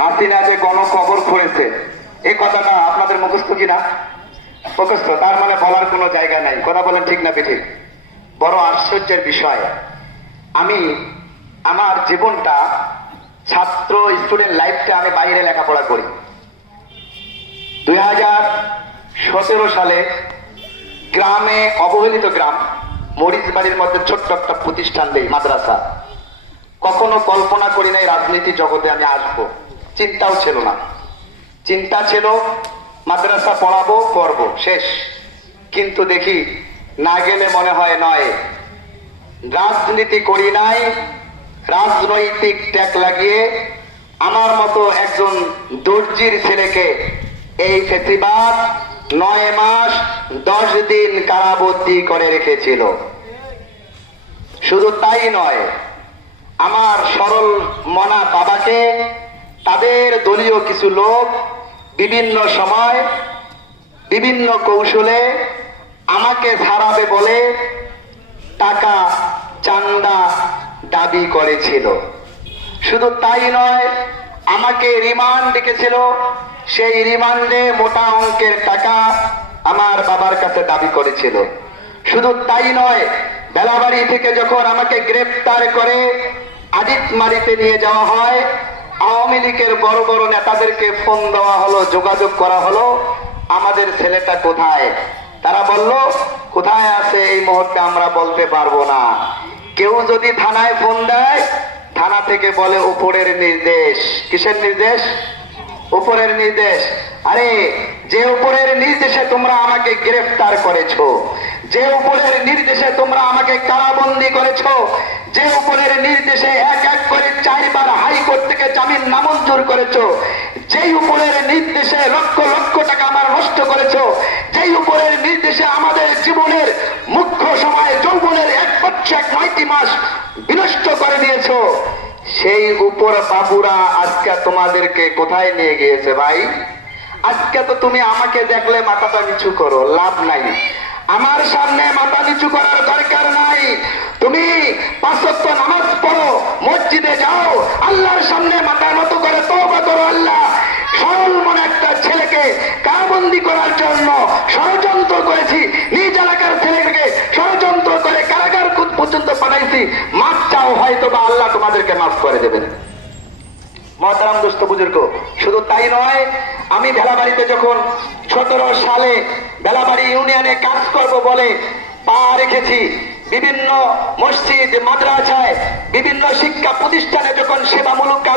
হাসিনা যে গণকবর খুঁড়েছে এই কথাটা আপনাদের মুখস্থ কিনা? মুখস্থ। তার মানে বলার কোনো জায়গা নাই। কথা বলেন ঠিক না বেঠিক? বড় আশ্চর্যের বিষয়, আমি আমার জীবনটা ছাত্র স্টুডেন্ট লাইফটা আমি বাইরে লেখাপড়া করি। 2017 সালে গ্রামে, অবহেলিত গ্রাম মরিচবাড়ির মধ্যে ছোট্ট একটা প্রতিষ্ঠান দেই, মাদ্রাসা। কখনো কল্পনা করি নাই রাজনীতি জগতে আমি আসবো, চিন্তাও ছিল না। চিন্তা ছিল মাদ্রাসা পড়াবো, পড়বো, শেষ। কিন্তু দেখি না গেলে মনে হয় নয়। রাজনীতি করি নাই, রাজনৈতিক ট্যাগ লাগিয়ে আমার মতো একজন দর্জির ছেলেকে এই ফেসিবাদ 9 মাস 10 দিন কারাবন্দী করে রেখেছিল। শুধু তাই নয়, আমার সরল মনা বাবাকে তাদের দলীয় কিছু লোক বিভিন্ন সময় বিভিন্ন কৌশলে আমাকে ছাড়াবে বলে টাকা চান্দা দাবি করেছিল। শুধু তাই নয়, আমাকে রিমান্ড ডেকেছিল। সেই রিমান্ডে মোটা অঙ্কের টাকা আমার বাবার কাছে দাবি করেছিল। শুধু তাই নয়, বেলাবাড়ি থেকে যখন আমাকে গ্রেফতার করে আদিতমারিতে নিয়ে যাওয়া হয়, আওয়ামী লীগের বড় বড় নেতাদেরকে ফোন দেওয়া হলো, যোগাযোগ করা হলো, আমাদের ছেলেটা কোথায়? তারা বলল কোথায় আছে এই মুহূর্তে আমরা বলতে পারবো না। কেউ যদি থানায় ফোন দেয়, থানা থেকে বলে উপরের নির্দেশ। কিসের নির্দেশ? উপরের নির্দেশ। আরে যে উপরের নির্দেশে তোমরা আমাকে গ্রেফতার করেছো, যে উপরের নির্দেশে তোমরা আমাকে কারাবন্দী করেছো, যে উপরের নির্দেশে এক এক করে 4 বার হাইকোর্ট থেকে জামিন নামঞ্জুর করেছো, যেই উপরের নির্দেশে লক্ষ লক্ষ টাকা আমার নষ্ট করেছো, যেই উপরের নির্দেশে আমাদের জীবনের মুখ্য সময় যৌবনের 1 বছর 9টি মাস বিনষ্ট করে দিয়েছো, সেই উপর বাবুরা আজকে তোমাদেরকে কোথায় নিয়ে গিয়েছে ভাই? আজকে তো তুমি আমাকে দেখলে মাথাটা নিচু করো, লাভ নাই। আমার সামনে মাথা নিচু করার দরকার নাই। তুমি 5 ওয়াক্ত নামাজ পড়ো, মসজিদে যাও, আল্লাহর সামনে মাথা নত করে তওবা করো। আল্লাহ সরল মনে একটা ছেলেকে কারাবন্দী করার জন্য ষড়যন্ত্র করেছি, নিজ এলাকার ছেলেকে ষড়যন্ত্র করে কারাগার পর্যন্ত পাঠাইছি। মাফ চাও, হয়তো বা আল্লাহ তোমাদেরকে মাফ করে দেবেন। মহতারাম দোস্ত বুজুর্গ, শুধু তাই নয়, আমি বেলাবাড়িতে যখন 17 সালে বেলাবাড়ি ইউনিয়নে কাজ করব বলে পা রেখেছি, বিভিন্ন মসজিদ মাদ্রাসায় বিভিন্ন শিক্ষা প্রতিষ্ঠানে যখন সেবামূলক কাজ